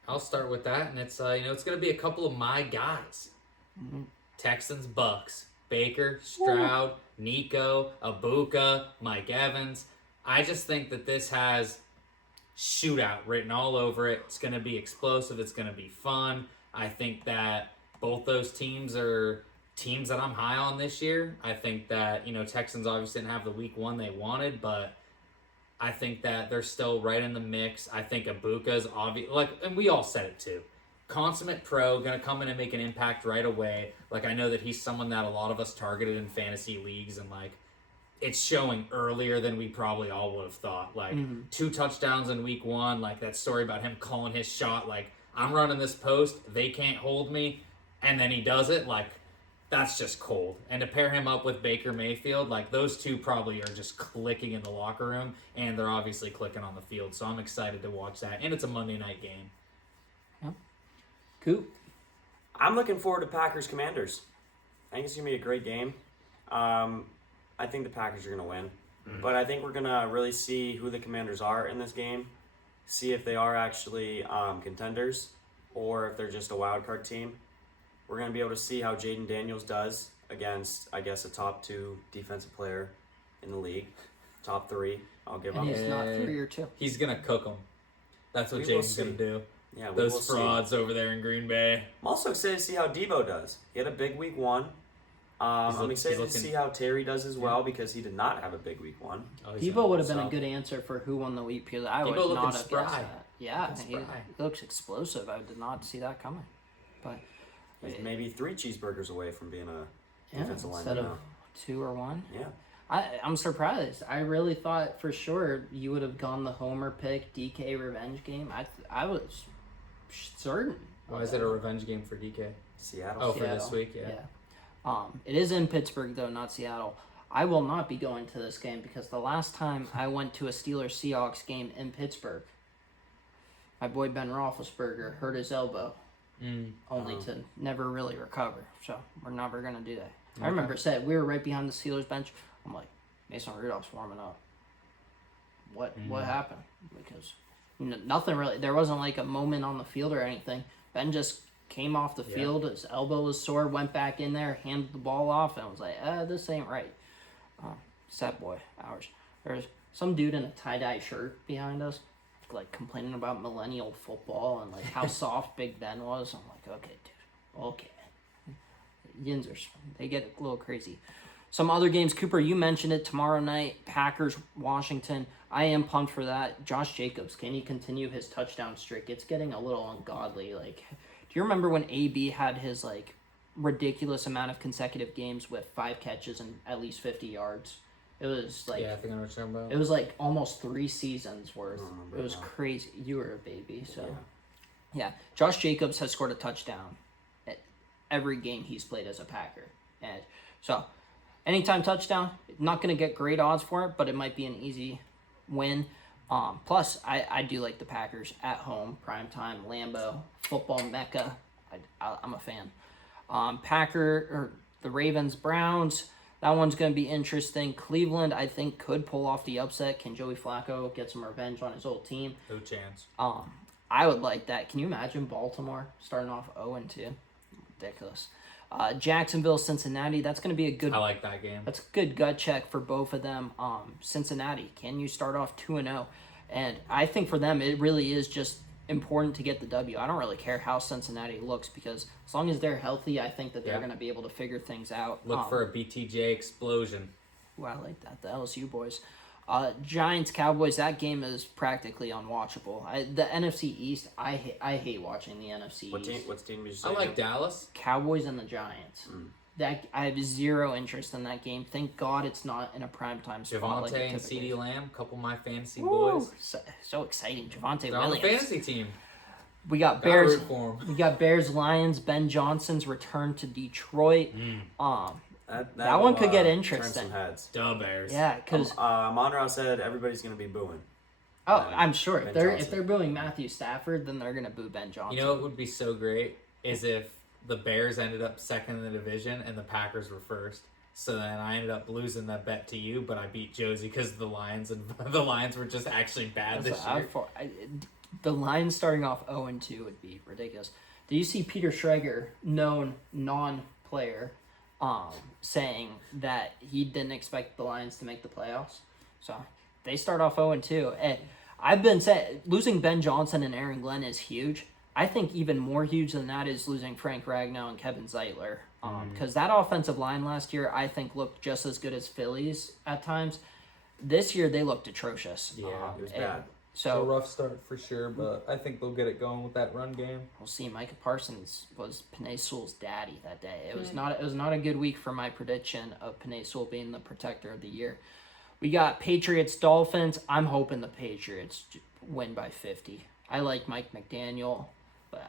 I'll start with that, and it's it's going to be a couple of my guys. Texans, Bucks, Baker, Stroud, Nico, Abuka, Mike Evans. I just think that this has shootout written all over it. It's going to be explosive. It's going to be fun. I think that both those teams are teams that I'm high on this year. I think that, Texans obviously didn't have the week 1 they wanted, but I think that they're still right in the mix. I think Abuka's obvious, and we all said it too. Consummate pro, gonna come in and make an impact right away. I know that he's someone that a lot of us targeted in fantasy leagues, and it's showing earlier than we probably all would have thought. 2 touchdowns in week 1, that story about him calling his shot, I'm running this post, they can't hold me, and then he does it, that's just cold. And to pair him up with Baker Mayfield, those two probably are just clicking in the locker room, and they're obviously clicking on the field. So I'm excited to watch that. And it's a Monday night game. Yeah. Coop. I'm looking forward to Packers-Commanders. I think it's going to be a great game. I think the Packers are going to win. But I think we're going to really see who the Commanders are in this game, see if they are actually contenders or if they're just a wild card team. We're going to be able to see how Jaden Daniels does against, I guess, a top 2 defensive player in the league. Top 3, I'll give And him. he's not 3 or 2. He's going to cook them. That's what We will Jaden's going to do. Yeah, we will Those see. frauds over there in Green Bay. I'm also excited to see how Debo does. He had a big week 1. I'm excited to see how Terry does as well because he did not have a big week 1. Oh, he's Debo gonna would have been a stop. good answer for who won the week because I Debo would looking not have spry. guessed that. Yeah, Looking he spry. looks explosive. I did not see that coming. But He's maybe 3 cheeseburgers away from being a yeah, defensive instead lineman of now. 2 or 1. Yeah. I'm surprised. I really thought for sure you would have gone the homer pick DK revenge game. I was certain. Why is it a revenge game for DK? Seattle. Oh, for this week, yeah. It is in Pittsburgh though, not Seattle. I will not be going to this game because the last time I went to a Steelers-Seahawks game in Pittsburgh, my boy Ben Roethlisberger hurt his elbow, only to never really recover. So we're never gonna do that. I remember said we were right behind the Steelers bench. I'm like, Mason Rudolph's warming up. What happened? Because nothing really. There wasn't a moment on the field or anything. Ben just came off the field. His elbow was sore. Went back in there, handed the ball off, and was like, this ain't right. Sad boy, ours. There's some dude in a tie-dye shirt behind us, complaining about millennial football and how soft Big Ben was. I'm like, okay, dude, okay. Yinzers, they get a little crazy. Some other games, Cooper, you mentioned it tomorrow night. Packers, Washington. I am pumped for that. Josh Jacobs, can he continue his touchdown streak? It's getting a little ungodly. Do you remember when AB had his ridiculous amount of consecutive games with 5 catches and at least 50 yards? It was yeah, I think I know what you're talking about. it was almost 3 seasons worth. It was crazy. You were a baby, so yeah. Josh Jacobs has scored a touchdown at every game he's played as a Packer, and so anytime touchdown. Not going to get great odds for it, but it might be an easy win. Plus, I do like the Packers at home, primetime, Lambeau, football mecca. I'm a fan. The Ravens, Browns. That one's going to be interesting. Cleveland, I think, could pull off the upset. Can Joey Flacco get some revenge on his old team? No chance. I would like that. Can you imagine Baltimore starting off 0-2? Ridiculous. Jacksonville, Cincinnati. That's going to be a good. I like that game. That's a good gut check for both of them. Cincinnati, can you start off 2-0? And I think for them, it really is just important to get the W. I don't really care how Cincinnati looks because as long as they're healthy, I think that they're going to be able to figure things out. Look for a BTJ explosion. Ooh, I like that. The LSU boys. Giants, Cowboys, that game is practically unwatchable. The NFC East, I hate watching the NFC East. What team did you say? I like Dallas. Cowboys and the Giants. That I have zero interest in that game. Thank God it's not in a primetime spot. Javonte and CeeDee Lamb, couple of my fantasy Woo! boys. So exciting. Javonte They're on the Williams. fantasy team. We got Gotta Bears. root for 'em. We got Bears, Lions. Ben Johnson's return to Detroit. That one could get interesting. Turn some heads. Duh, Bears. Yeah, because Monroe said everybody's going to be booing. I'm sure Ben if Johnson. they're booing Matthew Stafford, then they're gonna boo Ben Johnson. You know what would be so great is if the Bears ended up second in the division and the Packers were first. So then I ended up losing that bet to you, but I beat Josie because the Lions and the Lions were just actually bad this year. The Lions starting off 0-2 would be ridiculous. Do you see Peter Schrager, known non-player, saying that he didn't expect the Lions to make the playoffs? So they start off 0-2. And I've been saying losing Ben Johnson and Aaron Glenn is huge. I think even more huge than that is losing Frank Ragnow and Kevin Zeitler. Because that offensive line last year, I think, looked just as good as Philly's at times. This year, they looked atrocious. Yeah, it was bad. It's a So rough start for sure, but I think they'll get it going with that run game. we'll see. Micah Parsons was Penei Sewell's daddy that day. It was not a good week for my prediction of Penei Sewell being the protector of the year. We got Patriots, Dolphins. I'm hoping the Patriots win by 50. I like Mike McDaniel, but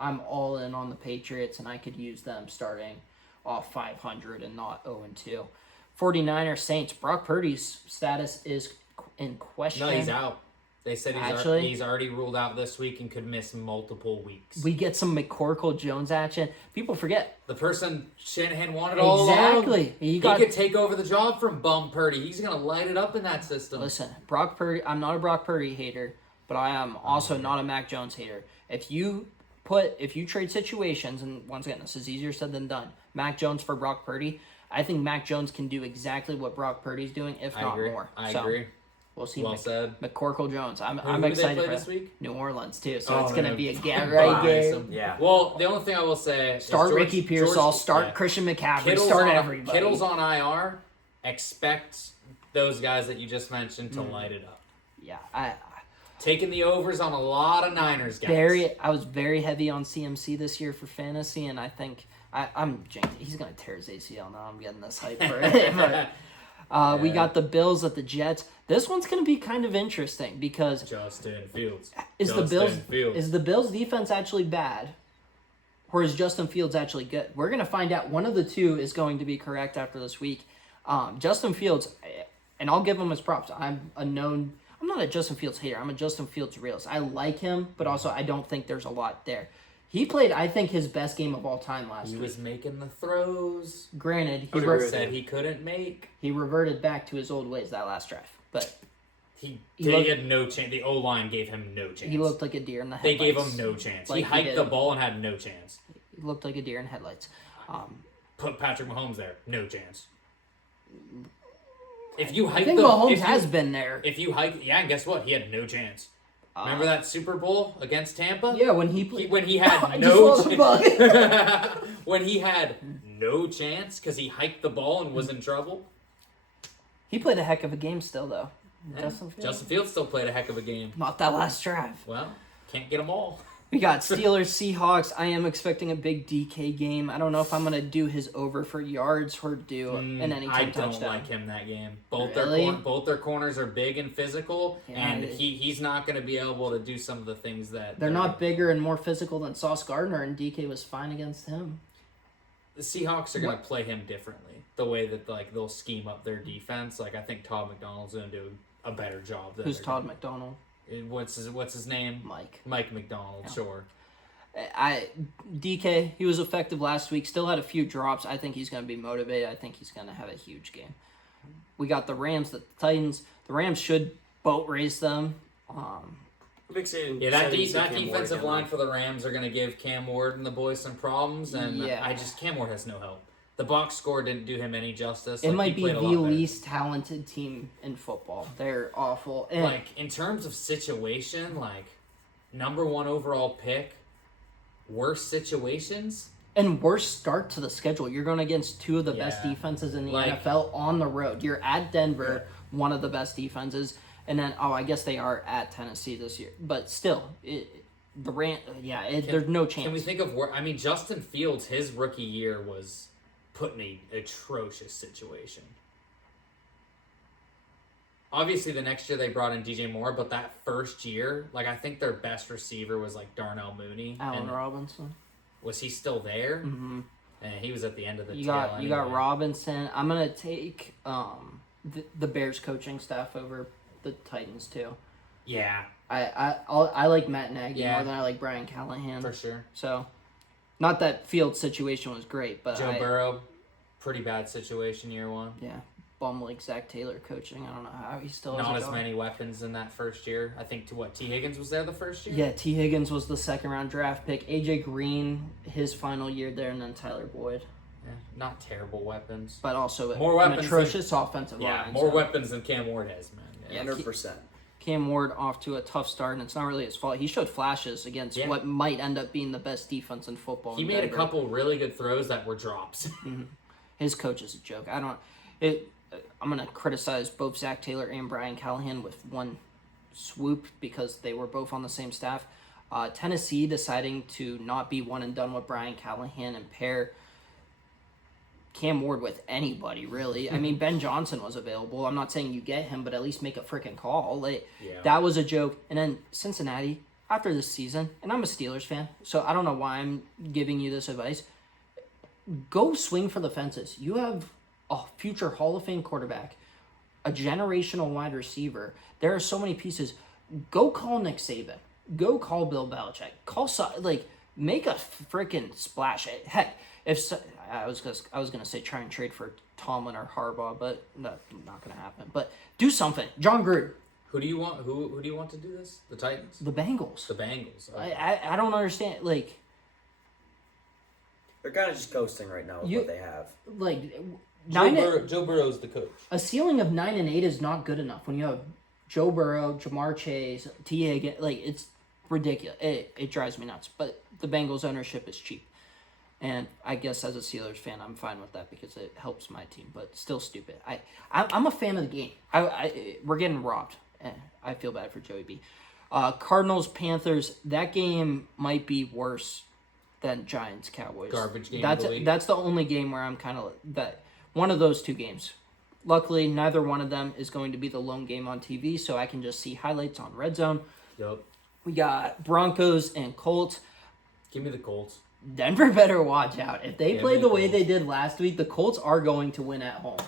I'm all in on the Patriots, and I could use them starting off 500 and not 0-2. 49ers, Saints. Brock Purdy's status is in question. No, he's out. They said Actually- he's already ruled out this week and could miss multiple weeks. We get some McCorkle Jones action. People forget. The person Shanahan wanted all along. Exactly. He could take over the job from Bum Purdy. He's going to light it up in that system. Listen, Brock Purdy, I'm not a Brock Purdy hater, but I am also not a Mac Jones hater. If you trade situations, and once again, this is easier said than done, Mac Jones for Brock Purdy, I think Mac Jones can do exactly what Brock Purdy's doing, if I not agree. more. I So, agree. We'll see. Well said. McCorkle Jones. I'm Who do they excited play for this that. week? New Orleans too, so Oh, it's gonna man. be a get right game. Yeah. Well, the only thing I will say Start is Ricky Pearsall, start Christian McCaffrey, start everybody. Kittle's on IR. Expect those guys that you just mentioned to light it up. Yeah, Taking the overs on a lot of Niners guys. I was very heavy on CMC this year for fantasy, and I think I'm jinxed. He's gonna tear his ACL now. I'm getting this hype for it. But we got the Bills at the Jets. This one's gonna be kind of interesting because Justin Fields. is the Fields. Bills defense actually bad, or is Justin Fields actually good? We're gonna find out. One of the two is going to be correct after this week. Justin Fields, and I'll give him his props. I'm not a Justin Fields hater. I'm a Justin Fields realist. I like him, but also I don't think there's a lot there. He played, I think, his best game of all time last He week. was making the throws. Granted, would agree with Said he couldn't make. he reverted back to his old ways that last drive, but He looked- had no chance. The O-line gave him no chance. he looked like a deer in the They headlights. gave him no chance. Like he he hiked did. the ball and had no chance. He looked like a deer in headlights. Put Patrick Mahomes there, no chance. If you I hike think the, Mahomes if you- has been there. If you hike, yeah, and guess what? He had no chance. Remember that Super Bowl against Tampa? Yeah, when he played. When he had I no just saw the chance. When he had no chance because he hiked the ball and was in trouble. He played a heck of a game still, though. Yeah. Justin Fields. Justin Fields still played a heck of a game. Not that last drive. Well, can't get them all. We got Steelers, Seahawks. I am expecting a big DK game. I don't know if I'm gonna do his over for yards or do an anytime I don't touchdown. like him that game. Both Really? both their corners are big and physical, Yeah, and he's not going to be able to do some of the things that They're not bigger and more physical than Sauce Gardner, and DK was fine against him. The Seahawks are going to play him differently. The way that they'll scheme up their defense. Like I think Todd McDonald's going to do a better job. Than Who's they're Todd McDonald? What's his name? Mike. Mike McDonald. Yeah. Sure. DK, he was effective last week. Still had a few drops. I think he's going to be motivated. I think he's going to have a huge game. We got the Rams, the Titans. The Rams should boat race them. Big season. Yeah, that defensive line for the Rams are going to give Cam Ward and the boys some problems, and Yeah. Cam Ward has no help. The box score didn't do him any justice. It might he be played the a lot better. least talented team in football. They're awful. And Like, in terms of situation, like, number 1 overall pick, worst situations. And worst start to the schedule. You're going against two of the best Yeah. defenses in the Like- NFL on the road. You're at Denver, one of the best defenses, and then I guess they are at Tennessee this year. But still, there's no chance. Can we think of where? I mean, Justin Fields, his rookie year was put in an atrocious situation. Obviously, the next year they brought in DJ Moore, but that first year, like, I think their best receiver was like Darnell Mooney. Allen and Robinson. was he still there? Mm-hmm. And he was at the end of the You tail got anyway. Robinson. I'm gonna take the Bears coaching staff over the Titans too. Yeah, I like Matt Nagy Yeah. more than I like Brian Callahan. for sure. So, not that Fields' situation was great, but Joe Burrow, pretty bad situation year 1. yeah, bum like Zach Taylor coaching. I don't know how he still Not hasn't as gone. many weapons in that first year. I think T. Higgins was there the first year. Yeah, T. Higgins was the second round draft pick. AJ Green, his final year there, and then Tyler Boyd. Yeah, not terrible weapons. But also More an weapons atrocious offensive Yeah, line. more so. weapons than Cam Ward has, man. Yeah. 100%. Cam Ward off to a tough start, and it's not really his fault. He showed flashes against what might end up being the best defense in football. He in made a Denver. couple really good throws that were drops. His coach is a joke. I'm gonna criticize both Zach Taylor and Brian Callahan with one swoop because they were both on the same staff. Tennessee deciding to not be one and done with Brian Callahan and pair Cam Ward with anybody, really. I mean, Ben Johnson was available. I'm not saying you get him, but at least make a freaking call. That was a joke. And then Cincinnati, after this season, and I'm a Steelers fan, so I don't know why I'm giving you this advice. Go swing for the fences. You have a future Hall of Fame quarterback, a generational wide receiver. There are so many pieces. Go call Nick Saban. Go call Bill Belichick. Make a freaking splash. Heck, I was gonna say try and trade for Tomlin or Harbaugh, but that's not gonna happen. But do something. John Gruden. Who do you want? Who do you want to do this? The Titans. The Bengals. The Bengals. Okay. I don't understand. They're kind of just coasting right now with what they have. Joe Burrow's the coach. A ceiling of 9-8 is not good enough when you have Joe Burrow, Jamar Chase, T. Higgins. It's ridiculous. It drives me nuts. But the Bengals ownership is cheap. And I guess as a Steelers fan, I'm fine with that because it helps my team. But still stupid. I'm a fan of the game. We're getting robbed. I feel bad for Joey B. Cardinals, Panthers, that game might be worse than Giants, Cowboys. Garbage game. That's the only game where I'm kind of one of those two games. Luckily, neither one of them is going to be the lone game on TV, so I can just see highlights on Red Zone. Yep. We got Broncos and Colts. Give me the Colts. Denver better watch out. If they Yeah, play me the way Colts. they did last week, the Colts are going to win at home,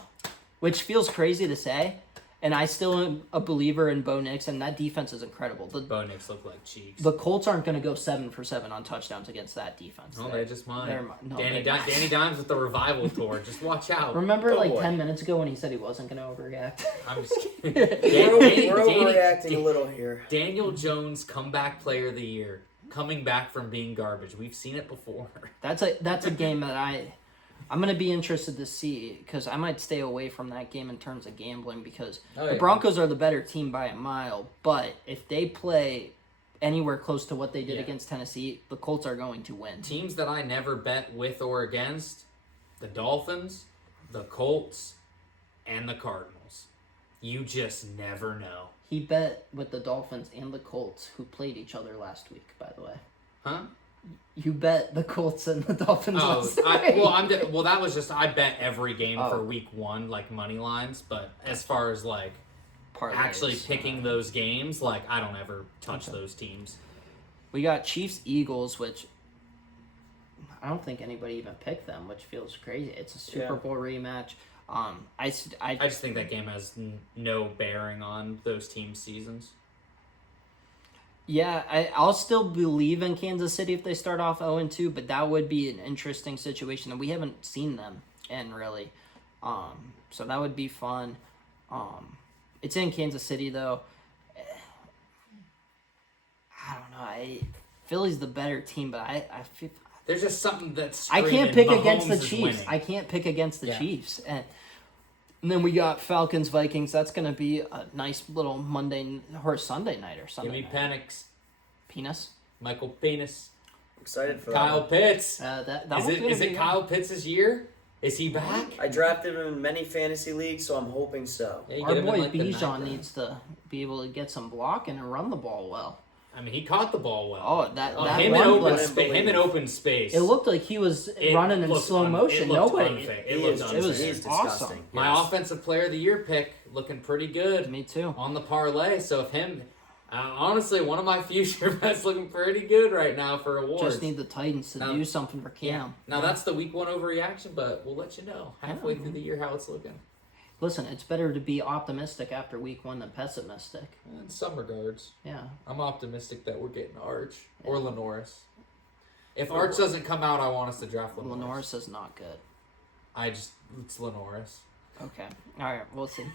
which feels crazy to say. And I still am a believer in Bo Nix, and that defense is incredible. Bo Nix look like cheeks. The Colts aren't going to go 7 for 7 on touchdowns against that defense. Oh, they just might. No, Danny Dimes with the revival tour. Just watch out. Remember, boy. 10 minutes ago when he said he wasn't going to overreact? I'm just kidding. We're overreacting a little here. Daniel Jones, comeback player of the year, coming back from being garbage. We've seen it before. That's a game that I'm going to be interested to see because I might stay away from that game in terms of gambling because the Broncos are the better team by a mile. But if they play anywhere close to what they did against Tennessee, the Colts are going to win. Teams that I never bet with or against, the Dolphins, the Colts, and the Cardinals. You just never know. He bet with the Dolphins and the Colts, who played each other last week, by the way. Huh? You bet the Colts and the Dolphins last week. That was just I bet every game for week 1, like money lines. But as far as Parlays, actually picking those games, I don't ever touch those teams. We got Chiefs Eagles, which I don't think anybody even picked them, which feels crazy. It's a Super Bowl rematch. I just think that game has no bearing on those teams' seasons. Yeah, I'll still believe in Kansas City if they start off 0-2, but that would be an interesting situation, and we haven't seen them in really. So that would be fun. It's in Kansas City though. I don't know. Philly's the better team, but I feel there's just something that's I can't pick Mahomes against the is Chiefs. winning. I can't pick against the Yeah. Chiefs. And then we got Falcons Vikings. That's gonna be a nice little Monday or Sunday night or Give something. me Penix, Penis. Michael Penis, Excited for Kyle that. Pitts. That Is one's it gonna is be it Kyle Pitts' year? Is he back? I drafted him in many fantasy leagues, so I'm hoping so. Yeah, you Our get him in, boy like, the Bijan ninth needs to be able to get some blocking and run the ball well. round. I mean, he caught the ball well. Oh, that him in one open play, space. Him in open space. it looked like he was It running in looked slow motion. It looked Nobody. unfair. He It looked is unfair. it was he is awesome. disgusting. My Yes. offensive player of the year pick looking pretty good Me too. on the parlay. So if him, honestly, one of my future bets looking pretty good right now for awards. Just need the Titans to Now- do something for Yeah. Cam. Now that's the week one overreaction, but we'll let you know halfway through the year how it's looking. Listen, it's better to be optimistic after week one than pessimistic. In some regards, Yeah. I'm optimistic that we're getting Arch or Yeah. Lenoris. If Arch doesn't come out, I want us to draft Lenoris. Lenoris is not good. It's Lenoris. Okay. All right. We'll see.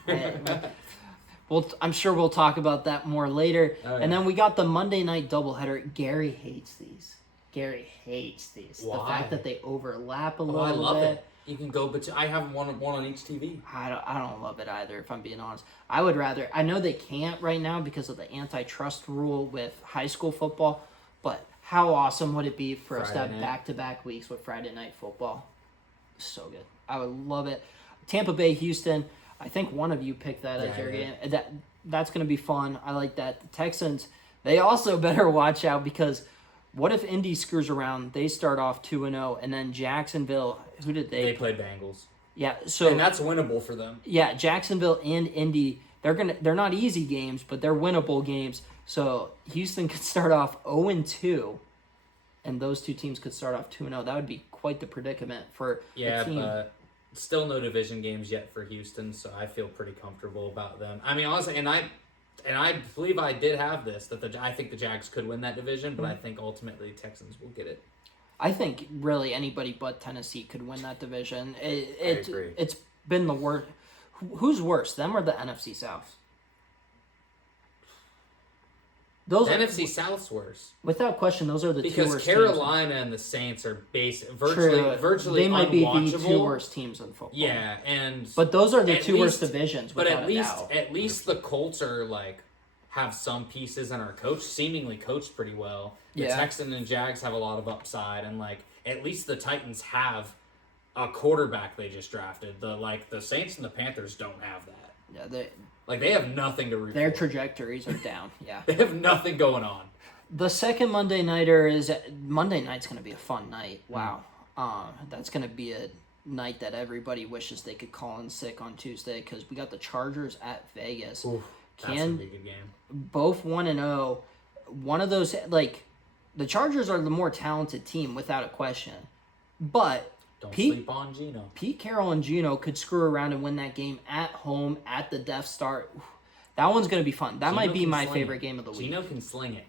I'm sure we'll talk about that more later. Oh, yeah. And then we got the Monday night doubleheader. Gary hates these. The Why? fact that they overlap a Oh, little I love bit. it. You can go, but I have one on each TV. I don't love it either, if I'm being honest. I would rather. I know they can't right now because of the antitrust rule with high school football, but how awesome would it be for us to have Friday night. back-to-back weeks with Friday night football? So good. I would love it. Tampa Bay, Houston. I think one of you picked that as Yeah, your I game. That's going to be fun. I like that. The Texans, they also better watch out because what if Indy screws around? They start off 2-0, and then Jacksonville. Who did They played Bengals, Yeah. So and that's winnable for them. yeah, Jacksonville and Indy, they're not easy games, but they're winnable games. So Houston could start off 0-2, and those two teams could start off 2-0. That would be quite the predicament for Yeah, a team. but still no division games yet for Houston, so I feel pretty comfortable about them. I mean, honestly, and I believe I did have this that I think the Jags could win that division, but I think ultimately Texans will get it. I think really anybody but Tennessee could win that division. I agree. It's been the worst. Who's worse, them or the NFC South? Those The are, NFC South's worse without question, those are the two because worst Carolina and the Saints are teams. virtually They might be the unwatchable. two worst teams in football. Yeah, and But those are the At two worst least- divisions. but Without at least the Colts are like have some pieces and are seemingly coached pretty well. The Yeah. Texans and Jags have a lot of upside, and like at least the Titans have a quarterback they just drafted. The Saints and the Panthers don't have that. Yeah, Like they have nothing to root their for. trajectories are down. Yeah. They have nothing going on. The second Monday nighter is Monday night's going to be a fun night. Wow. That's going to be a night that everybody wishes they could call in sick on Tuesday because we got the Chargers at Vegas. Oof, that's Can- gonna be a good game. Both 1-0. One of those, like, the Chargers are the more talented team without a question. But Don't Pete- sleep on Gino. Pete Carroll and Gino could screw around and win that game at home at the Death Star. That one's going to be fun. That Gino might be can my sling favorite it. game of the week. Gino can sling it.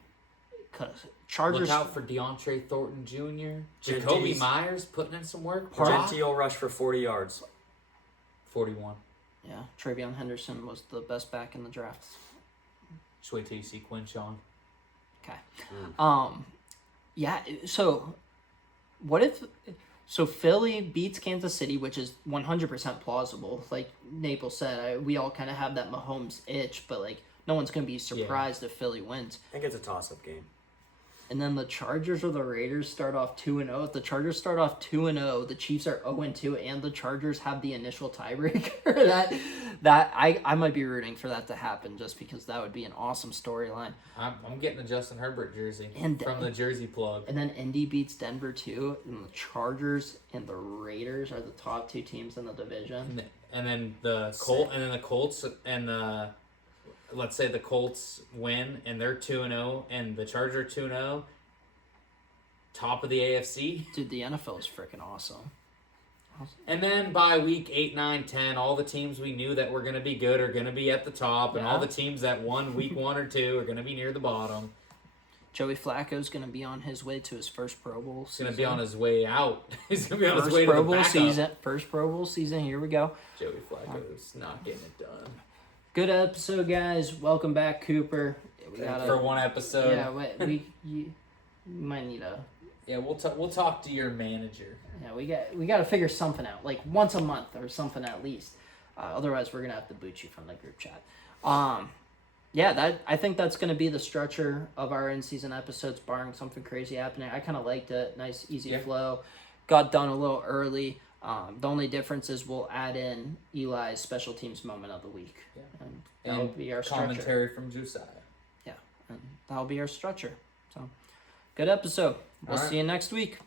Because Chargers. Look out for DeAndre Thornton Jr. Gentil's- Jacoby Myers putting in some work. Gentile rush for 40 yards. 41. Yeah, Travion Henderson was the best back in the draft. Just wait till you see Quinshon. Okay. Yeah, so what if so Philly beats Kansas City, which is 100% plausible. Like Naples said, we all kind of have that Mahomes itch, but like no one's going to be surprised if Philly wins. I think it's a toss-up game. And then the Chargers or the Raiders start off 2-0. If the Chargers start off 2-0, the Chiefs are 0-2, and the Chargers have the initial tiebreaker. that I might be rooting for that to happen just because that would be an awesome storyline. I'm getting a Justin Herbert jersey And- from the Jersey plug. And then Indy beats Denver too, and the Chargers and the Raiders are the top two teams in the division. And then the Colts and the let's say the Colts win and they're 2-0 and the Chargers 2-0, top of the AFC. Dude, the NFL is freaking awesome. And then by week 8, 9, 10, all the teams we knew that were going to be good are going to be at the top, and all the teams that won week 1 or 2 are going to be near the bottom. Joey Flacco's going to be on his way to his first Pro Bowl He's season. going to be on his way out. He's going to be on his First way Pro to the Bowl backup. season. First Pro Bowl season. Here we go. Joey Flacco's not getting it done. Good episode, guys. Welcome back, Cooper. We For one episode. Yeah, you might need a. Yeah, we'll talk to your manager. Yeah, we got to figure something out, like once a month or something at least. Otherwise, we're gonna have to boot you from the group chat. I think that's gonna be the structure of our in-season episodes, barring something crazy happening. I kind of liked it. Nice, easy flow. Got done a little early. The only difference is we'll add in Eli's special teams moment of the week. Yeah. And that'll be our structure. Commentary from Josiah. Yeah, and that'll be our structure. So, good episode. We'll see you next week.